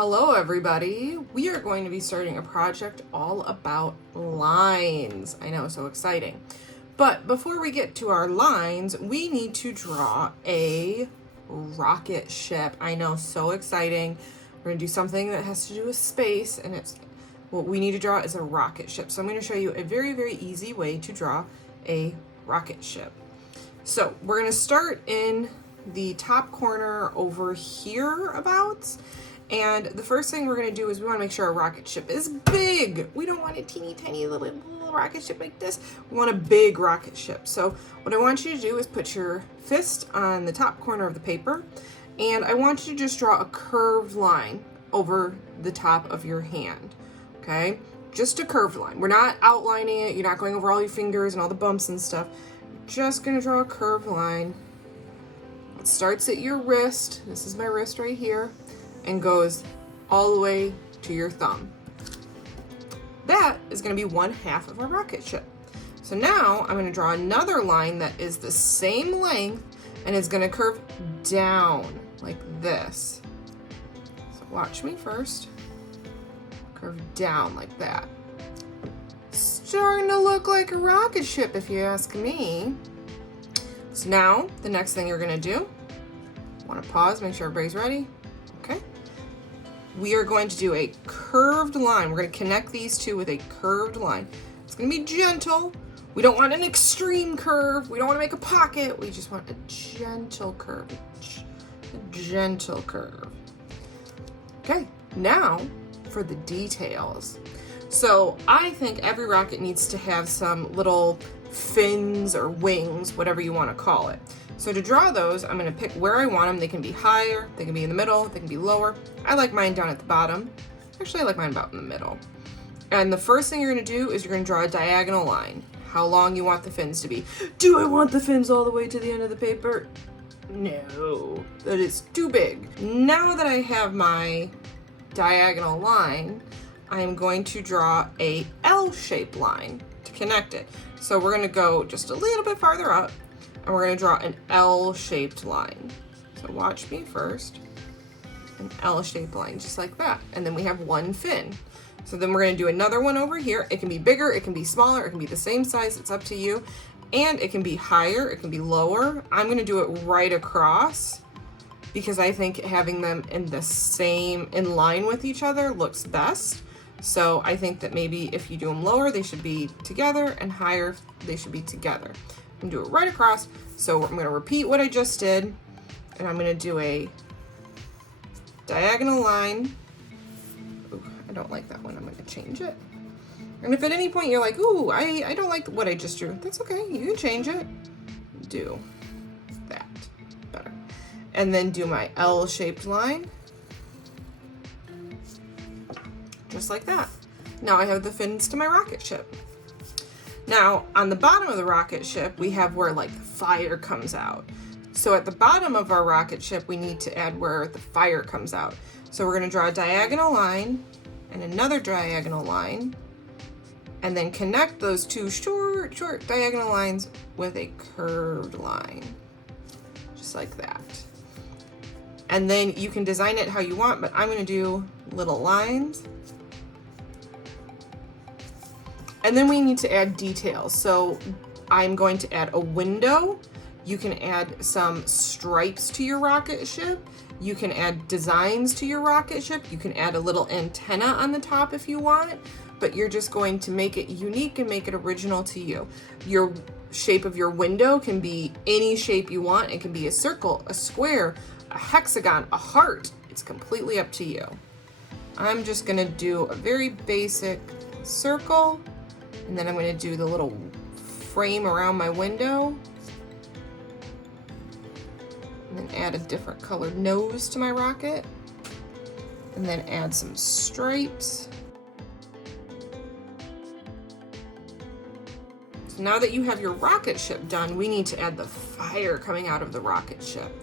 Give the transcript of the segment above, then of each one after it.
Hello everybody! We are going to be starting a project all about lines. I know, so exciting. But before we get to our lines, we need to draw a rocket ship. I know, so exciting. We're going to do something that has to do with space, and what we need to draw is a rocket ship. So I'm going to show you a very, very easy way to draw a rocket ship. So we're going to start in the top corner over here abouts. And the first thing we're going to do is we want to make sure our rocket ship is big. We don't want a teeny tiny little rocket ship like this. We want a big rocket ship. So what I want you to do is put your fist on the top corner of the paper, and I want you to just draw a curved line over the top of your hand. Okay? Just a curved line. We're not outlining it. You're not going over all your fingers and all the bumps and stuff. Just going to draw a curved line. It starts at your wrist. This is my wrist right here. And goes all the way to your thumb. That is going to be 1/2 of a rocket ship. So now I'm going to draw another line that is the same length and is going to curve down like this. So watch me first. Curve down like that. Starting to look like a rocket ship if you ask me. So now the next thing you're going to do, want to pause, make sure everybody's ready. Okay. We are going to do a curved line. We're going to connect these two with a curved line. It's going to be gentle. We don't want an extreme curve. We don't want to make a pocket. We just want a gentle curve. A gentle curve. Okay, now for the details. So I think every rocket needs to have some little fins or wings, whatever you want to call it. So to draw those, I'm going to pick where I want them. They can be higher, they can be in the middle, they can be lower. I like mine down at the bottom. Actually, I like mine about in the middle. And the first thing you're going to do is you're going to draw a diagonal line. How long you want the fins to be. Do I want the fins all the way to the end of the paper? No, that is too big. Now that I have my diagonal line, I'm going to draw a L-shaped line to connect it. So we're going to go just a little bit farther up. And we're going to draw an L-shaped line. So watch me first. An L-shaped line, just like that. And then we have one fin. So then we're going to do another one over here. It can be bigger, it can be smaller, it can be the same size, it's up to you. And it can be higher, it can be lower. I'm going to do it right across because I think having them in line with each other looks best. So I think that maybe if you do them lower, they should be together, and higher, they should be together. And do it right across. So I'm going to repeat what I just did, and I'm going to do a diagonal line. Ooh, I don't like that one. I'm going to change it. And if at any point you're like, ooh, I don't like what I just drew, that's okay. You can change it. Do that. Better. And then do my L-shaped line. Just like that. Now I have the fins to my rocket ship. Now, on the bottom of the rocket ship, we have where like the fire comes out. So at the bottom of our rocket ship, we need to add where the fire comes out. So we're going to draw a diagonal line and another diagonal line, and then connect those two short diagonal lines with a curved line, just like that. And then you can design it how you want, but I'm going to do little lines. And then we need to add details. So I'm going to add a window. You can add some stripes to your rocket ship. You can add designs to your rocket ship. You can add a little antenna on the top if you want, but you're just going to make it unique and make it original to you. Your shape of your window can be any shape you want. It can be a circle, a square, a hexagon, a heart. It's completely up to you. I'm just gonna do a very basic circle. And then I'm going to do the little frame around my window. And then add a different colored nose to my rocket. And then add some stripes. So now that you have your rocket ship done, we need to add the fire coming out of the rocket ship.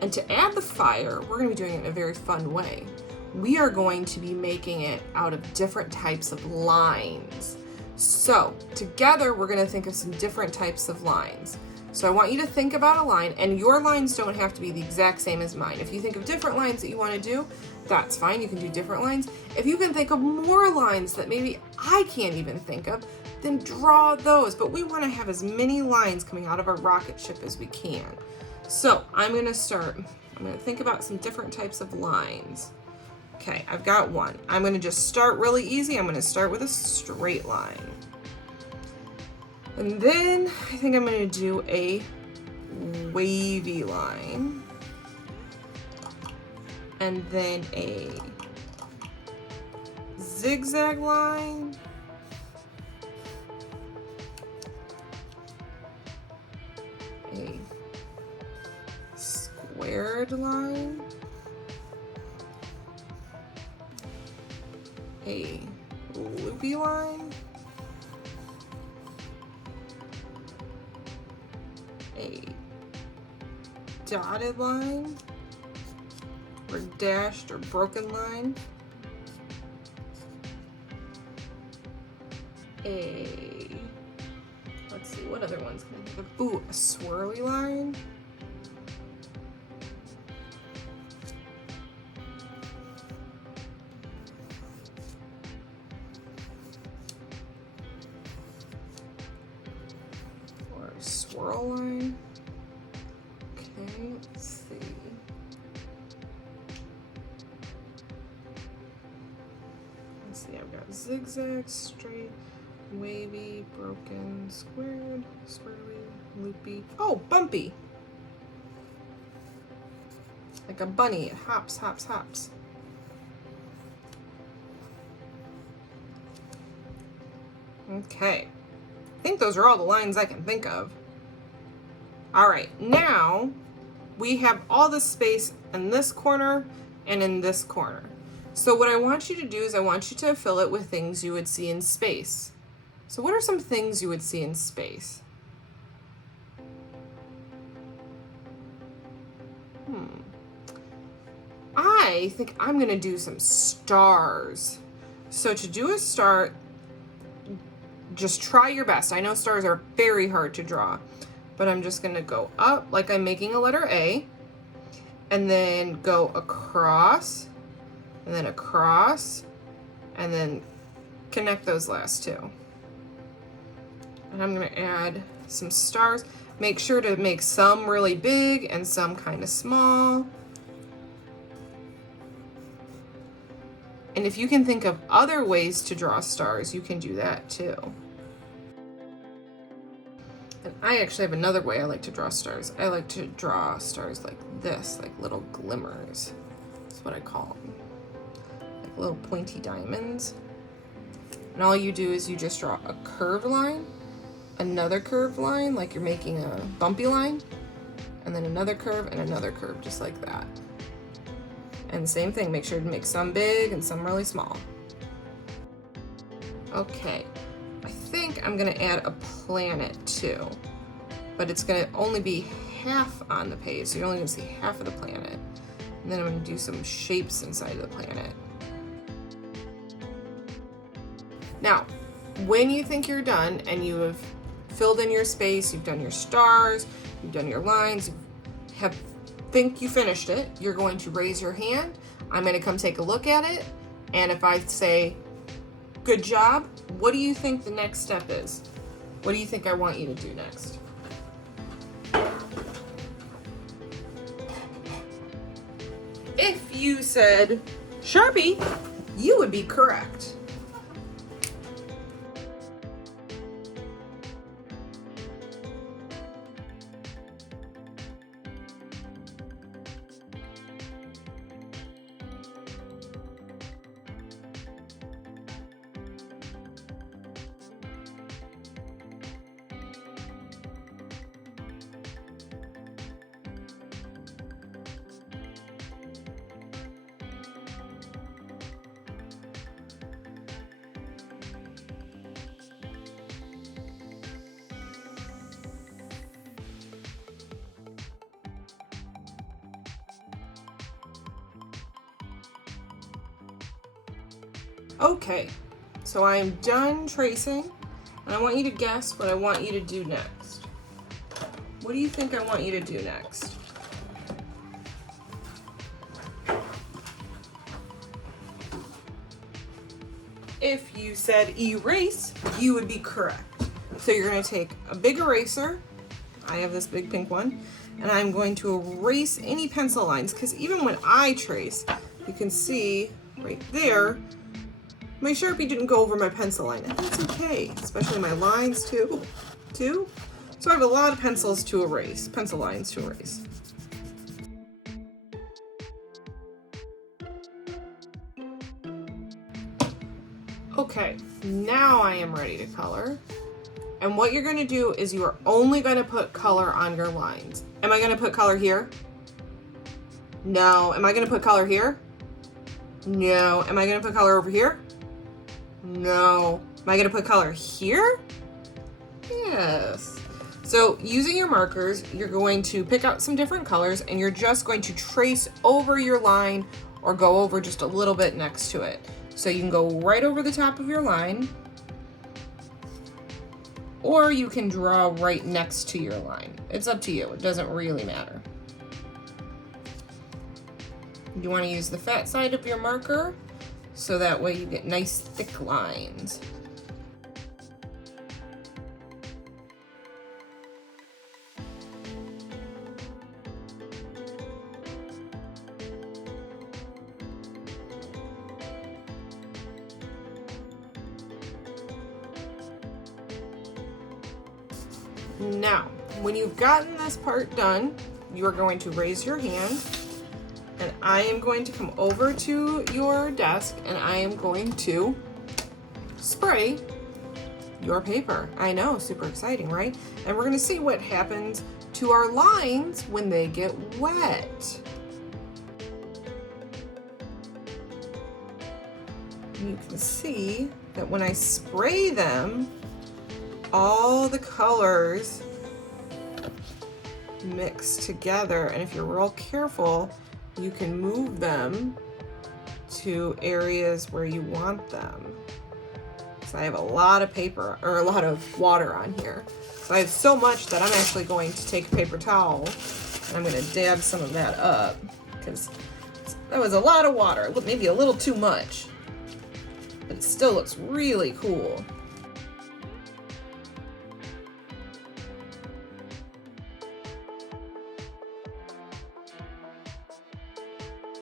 And to add the fire, we're going to be doing it in a very fun way. We are going to be making it out of different types of lines. So together we're going to think of some different types of lines. So I want you to think about a line, and your lines don't have to be the exact same as mine. If you think of different lines that you want to do, that's fine. You can do different lines. If you can think of more lines that maybe I can't even think of, then draw those. But we want to have as many lines coming out of our rocket ship as we can. So I'm going to think about some different types of lines. Okay, I've got one. I'm going to just start really easy. I'm going to start with a straight line. And then I think I'm going to do a wavy line. And then a zigzag line. A squared line. A loopy line. A dotted line, or dashed or broken line, let's see, what other ones can I think of? Ooh, a swirly line, or a swirl line. Okay, let's see. Let's see, I've got zigzag, straight, wavy, broken, squared, swirly, loopy. Oh, bumpy. Like a bunny, it hops, hops, hops. Okay. I think those are all the lines I can think of. All right, now we have all the space in this corner and in this corner. So what I want you to do is I want you to fill it with things you would see in space. So what are some things you would see in space? I think I'm gonna do some stars. So to do a star, just try your best. I know stars are very hard to draw, but I'm just gonna go up like I'm making a letter A, and then go across, and then across, and then connect those last two. And I'm gonna add some stars. Make sure to make some really big and some kind of small. And if you can think of other ways to draw stars, you can do that too. And I actually have another way I like to draw stars. I like to draw stars like this, like little glimmers. That's what I call them. Like little pointy diamonds. And all you do is you just draw a curved line, another curved line, like you're making a bumpy line, and then another curve and another curve, just like that. And same thing, make sure to make some big and some really small. Okay, I think I'm gonna add a planet too, but it's gonna only be half on the page, so you're only gonna see half of the planet. And then I'm gonna do some shapes inside of the planet. Now, when you think you're done and you have filled in your space, you've done your stars, you've done your lines, you think you finished it, you're going to raise your hand. I'm going to come take a look at it, and if I say, good job, what do you think the next step is? What do you think I want you to do next? If you said Sharpie, you would be correct. Okay, so I'm done tracing. And I want you to guess what I want you to do next. What do you think I want you to do next? If you said erase, you would be correct. So you're going to take a big eraser. I have this big pink one. And I'm going to erase any pencil lines, because even when I trace, you can see right there, my Sharpie didn't go over my pencil line, and that's okay, especially my lines too. So I have a lot of pencils to erase, pencil lines to erase. Okay, now I am ready to color. And what you're gonna do is you are only gonna put color on your lines. Am I gonna put color here? No. Am I gonna put color here? No. Am I gonna put color over here? No. Am I gonna put color here? Yes. So using your markers, you're going to pick out some different colors and you're just going to trace over your line or go over just a little bit next to it. So you can go right over the top of your line, or you can draw right next to your line. It's up to you, it doesn't really matter. You want to use the fat side of your marker so that way you get nice thick lines. Now, when you've gotten this part done, you are going to raise your hand, and I am going to come over to your desk and I am going to spray your paper. I know, super exciting, right? And we're going to see what happens to our lines when they get wet. You can see that when I spray them, all the colors mix together, and if you're real careful, you can move them to areas where you want them. So I have a lot of paper, or a lot of water on here. So I have so much that I'm actually going to take a paper towel and I'm going to dab some of that up, because that was a lot of water, maybe a little too much, but it still looks really cool.